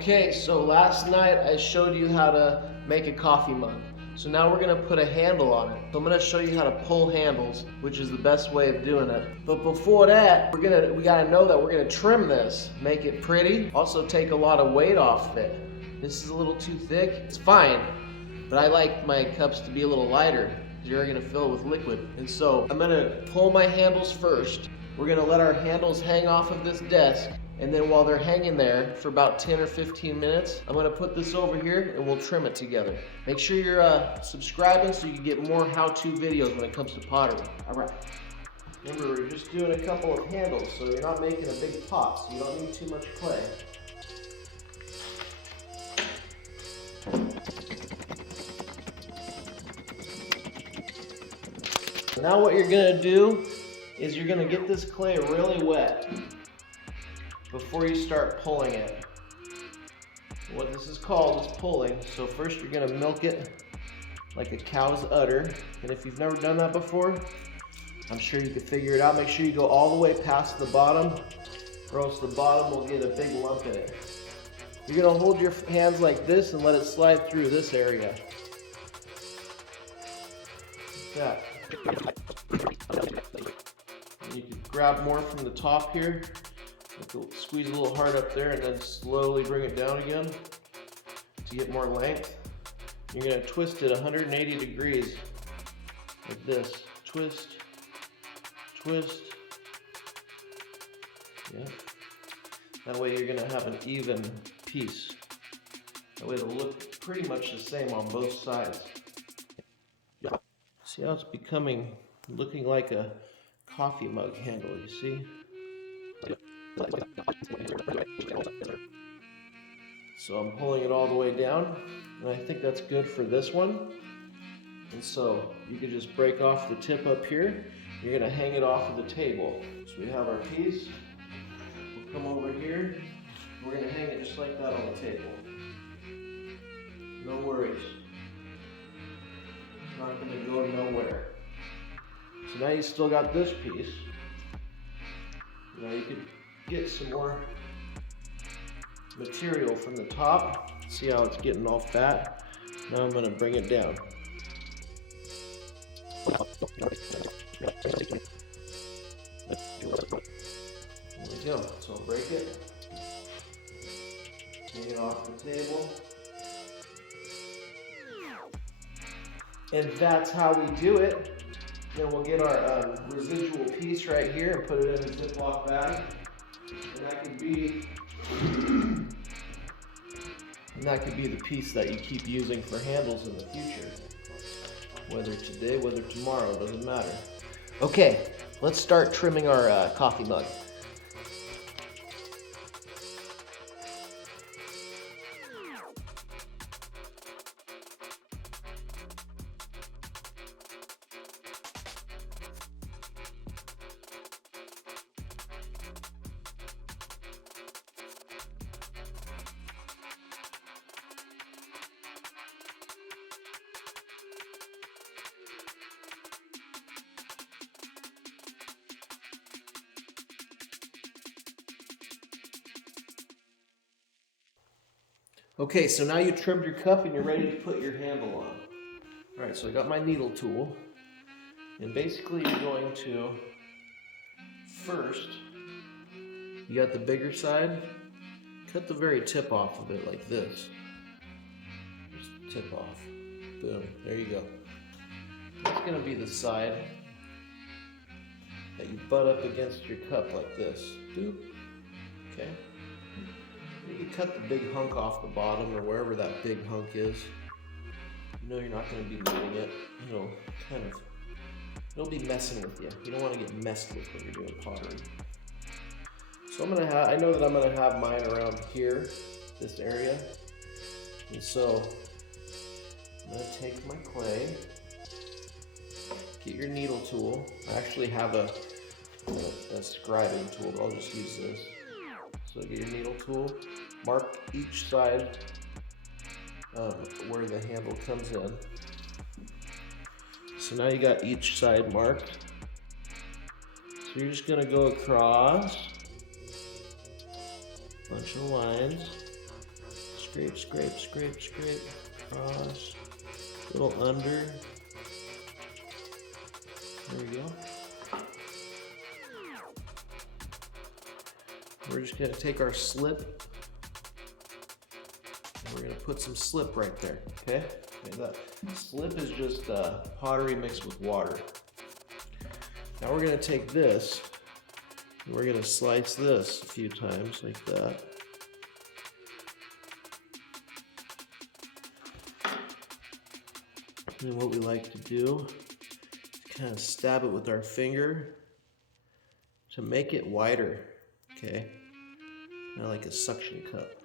Okay, so last night I showed you how to make a coffee mug. So now we're gonna put a handle on it. So I'm gonna show you how to pull handles, which is the best way of doing it. But before that, we gotta know that we're gonna trim this, make it pretty, also take a lot of weight off it. This is a little too thick, it's fine, but I like my cups to be a little lighter. You're gonna fill it with liquid. And so I'm gonna pull my handles first. We're gonna let our handles hang off of this desk, and then while they're hanging there for about 10 or 15 minutes, I'm gonna put this over here and we'll trim it together. Make sure you're subscribing so you can get more how-to videos when it comes to pottery. All right. Remember, we're just doing a couple of handles, so you're not making a big pot, so you don't need too much clay. So now what you're gonna do is you're gonna get this clay really wet before you start pulling it. What this is called is pulling. So first you're gonna milk it like a cow's udder. And if you've never done that before, I'm sure you can figure it out. Make sure you go all the way past the bottom, or else the bottom will get a big lump in it. You're gonna hold your hands like this and let it slide through this area. Like that. And you can grab more from the top here. Squeeze a little hard up there and then slowly bring it down again to get more length. You're going to twist it 180 degrees like this. Twist, twist. Yeah. That way you're going to have an even piece. That way it'll look pretty much the same on both sides. See how it's looking like a coffee mug handle, you see? So I'm pulling it all the way down, and I think that's good for this one. And so you can just break off the tip up here. You're gonna hang it off of the table. So we have our piece. We'll come over here. We're gonna hang it just like that on the table. No worries. It's not gonna go nowhere. So now you still got this piece. Now you could get some more material from the top. See how it's getting all fat? Now I'm going to bring it down. There we go. So I'll break it. Bring it off the table. And that's how we do it. Then we'll get our residual piece right here and put it in a Ziploc bag. And that could be the piece that you keep using for handles in the future. Whether today, whether tomorrow, doesn't matter. Okay, let's start trimming our coffee mug. Okay, so now you trimmed your cup and you're ready to put your handle on. All right, so I got my needle tool. And basically you're going to, first, you got the bigger side, cut the very tip off of it like this. Just tip off. Boom, there you go. That's gonna be the side that you butt up against your cup like this. Boop, okay. You can cut the big hunk off the bottom or wherever that big hunk is. You know you're not going to be moving it. It'll be messing with you. You don't want to get messed with when you're doing pottery. So I know that I'm going to have mine around here, this area. And so I'm going to take my clay, get your needle tool. I actually have a scribing tool, but I'll just use this. So get your needle tool, mark each side where the handle comes in. So now you got each side marked. So you're just gonna go across a bunch of lines. Scrape, scrape, scrape, scrape. Across. A little under. There we go. We're just going to take our slip and we're going to put some slip right there, okay? That slip is just pottery mixed with water. Now we're going to take this and we're going to slice this a few times like that. And what we like to do is kind of stab it with our finger to make it wider, okay? Kind of like a suction cup.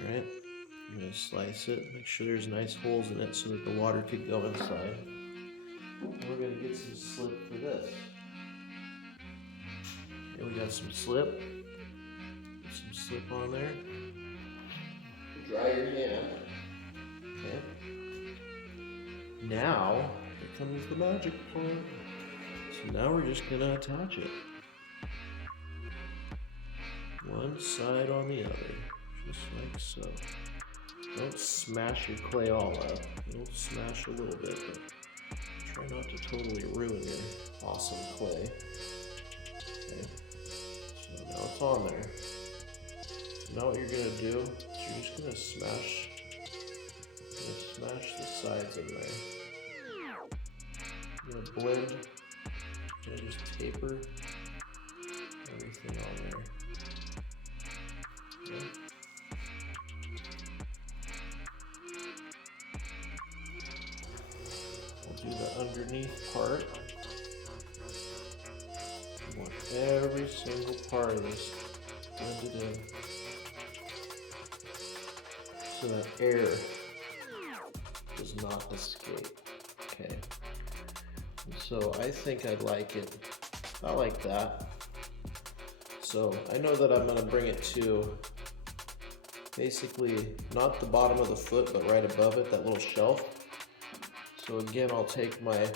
Alright, I'm going to slice it, make sure there's nice holes in it so that the water could go inside. And we're going to get some slip for this. Okay, we got some slip. Put some slip on there. Dry your hand. Okay. Now, here comes the magic part. So now we're just going to attach it. One side on the other, just like so. Don't smash your clay all up. You'll smash a little bit, but try not to totally ruin your awesome clay. Okay. So now it's on there. So now what you're going to do is you're just going to smash the sides in there. I'm going to blend, I'm going to just taper everything on there. Okay. We'll do the underneath part. We want every single part of this blended in so that air does not escape. Okay. And so I think I'd like it about like that. So I know that I'm going to bring it to basically not the bottom of the foot, but right above it, that little shelf. So again, I'll take my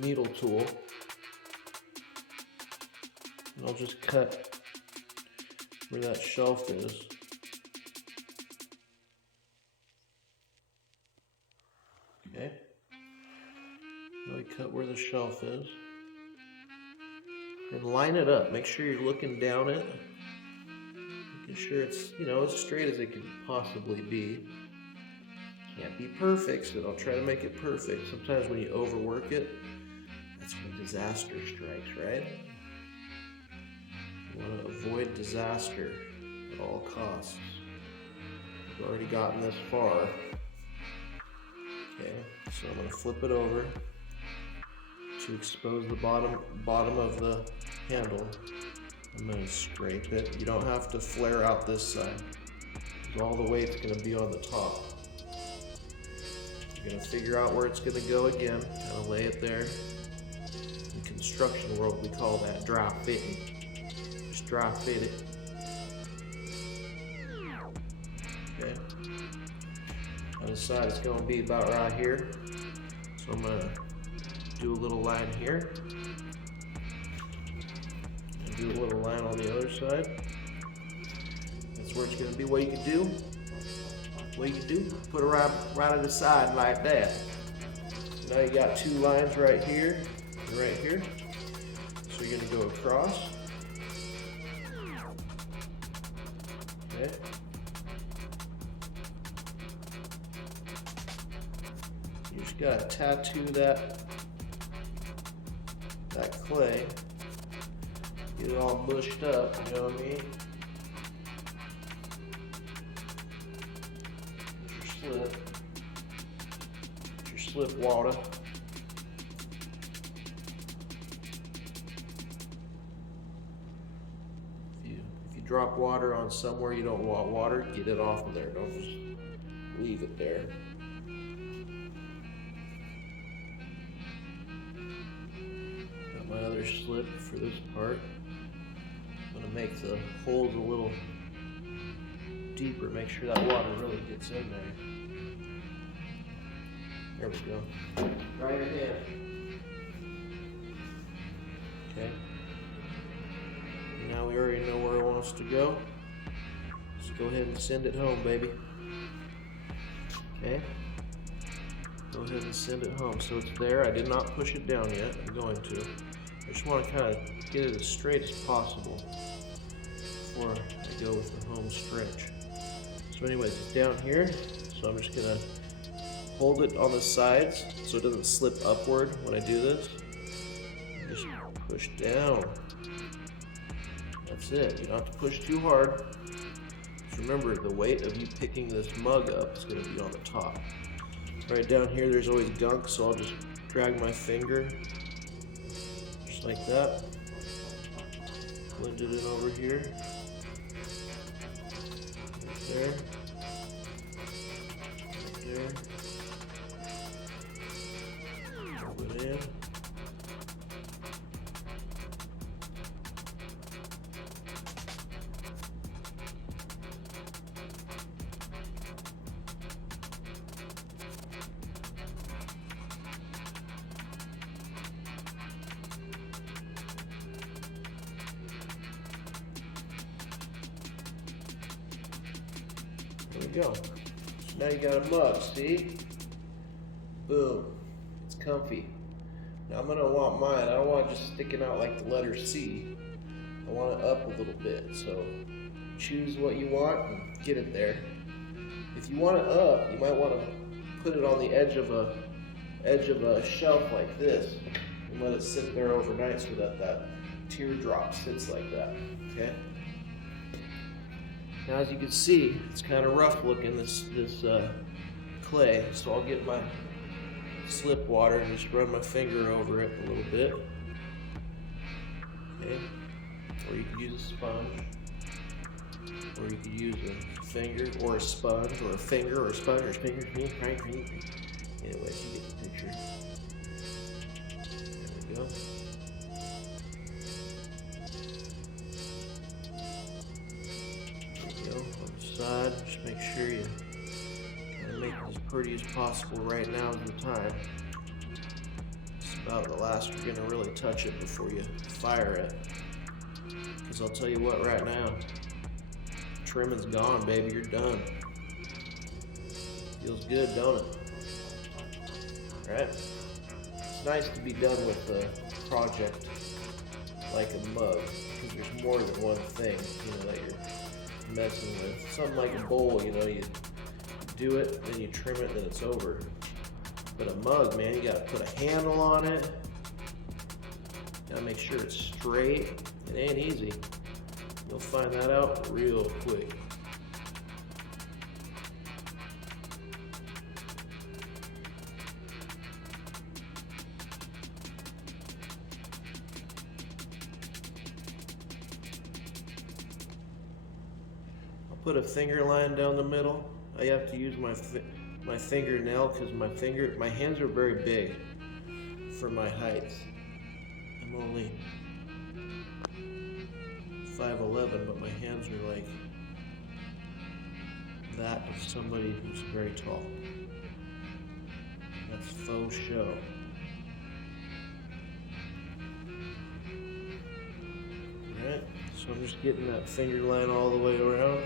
needle tool and I'll just cut where that shelf is. Okay. Now we cut where the shelf is. And line it up. Make sure you're looking down it. Making sure it's, as straight as it can possibly be. Can't be perfect, so don't try to make it perfect. Sometimes when you overwork it, that's when disaster strikes, right? You want to avoid disaster at all costs. We've already gotten this far. Okay, so I'm going to flip it over to expose the bottom of the handle. I'm going to scrape it. You don't have to flare out this side, because all the weight's going to be on the top. You're going to figure out where it's going to go again, kind of lay it there. In construction world, we call that dry fitting. Just dry fit it. Okay. On the side, it's going to be about right here. So I'm going to do a little line here. And do a little line on the other side. That's where it's going to be. What you can do, put it right at the side like that. So now you got two lines right here and right here. So you're going to go across. Okay. You just got to tattoo that clay. Get it all bushed up, you know what I mean? Your slip water. If you drop water on somewhere you don't want water, get it off of there. Don't just leave it there. Got my other slip for this part. I'm going to make the holes a little deeper, make sure that water really gets in there. There we go. Dry your hand. Okay. Now we already know where it wants to go. Just go ahead and send it home, baby. Okay? Go ahead and send it home. So it's there. I did not push it down yet. I'm going to. I just want to kind of get it as straight as possible before I go with the home stretch. So anyways, it's down here. So I'm just going to hold it on the sides so it doesn't slip upward when I do this. Just push down. That's it. You don't have to push too hard. Just remember, the weight of you picking this mug up is going to be on the top. Right down here, there's always gunk, so I'll just drag my finger just like that. Blend it in over here. Right there. Right there. Put it in. There we go. So now you got a mug, see? Boom. It's comfy. Now I'm gonna want mine. I don't want it just sticking out like the letter C. I want it up a little bit. So choose what you want and get it there. If you want it up, you might want to put it on the edge of a shelf like this and let it sit there overnight so that that teardrop sits like that. Okay. Now, as you can see, it's kind of rough looking, this clay, so I'll get my slip water and just run my finger over it a little bit. Okay, or you could use a sponge, or you could use a finger, or a sponge, or a finger, or a sponge, or fingers. Anyways, you get the picture. There we go. On the side, just make sure you kind of make it as pretty as possible. Right now is the time. It's about the last you're going to really touch it before you fire it. Because I'll tell you what, right now, trimming's gone, baby. You're done. Feels good, don't it? Alright? It's nice to be done with a project like a mug, because there's more than one thing, that you're messing with. Something like a bowl, you do it, then you trim it, then it's over. But a mug, man, you gotta put a handle on it. Gotta make sure it's straight. It ain't easy. You'll find that out real quick. Put a finger line down the middle. I have to use my fingernail because my hands are very big for my height. I'm only 5'11", but my hands are like that of somebody who's very tall. That's faux show. Alright, so I'm just getting that finger line all the way around.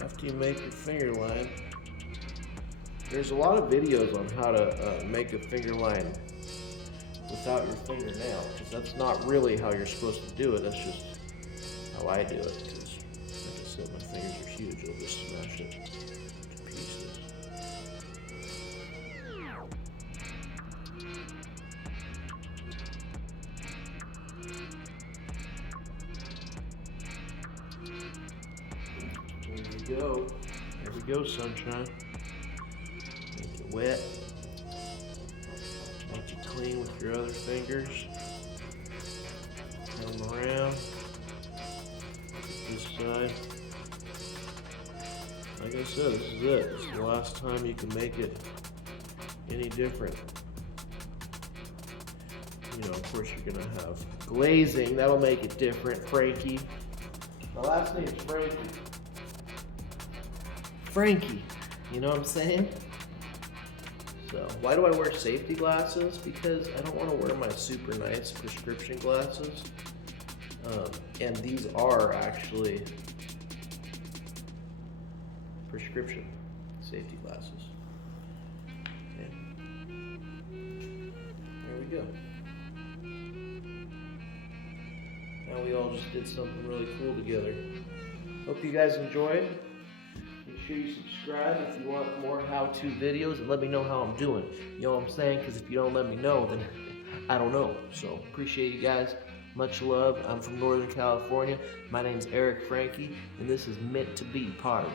After you make your finger line, there's a lot of videos on how to make a finger line without your fingernail, because that's not really how you're supposed to do it. That's just how I do it, because like I said, my fingers are huge. I'll just smash it to pieces. Go. There we go, sunshine. Make it wet. Make it clean with your other fingers. Turn them around. This side. Like I said, this is it. This is the last time you can make it any different. Of course you're gonna have glazing. That'll make it different. Frankie. My last name's Frankie. Frankie, you know what I'm saying? So why do I wear safety glasses? Because I don't want to wear my super nice prescription glasses. And these are actually prescription safety glasses. Okay. There we go. Now we all just did something really cool together. Hope you guys enjoyed. Make sure you subscribe if you want more how-to videos, and let me know how I'm doing. You know what I'm saying? Because if you don't let me know, then I don't know. So appreciate you guys. Much love. I'm from Northern California. My name's Eric Frankie, and this is Meant to Be Pottery.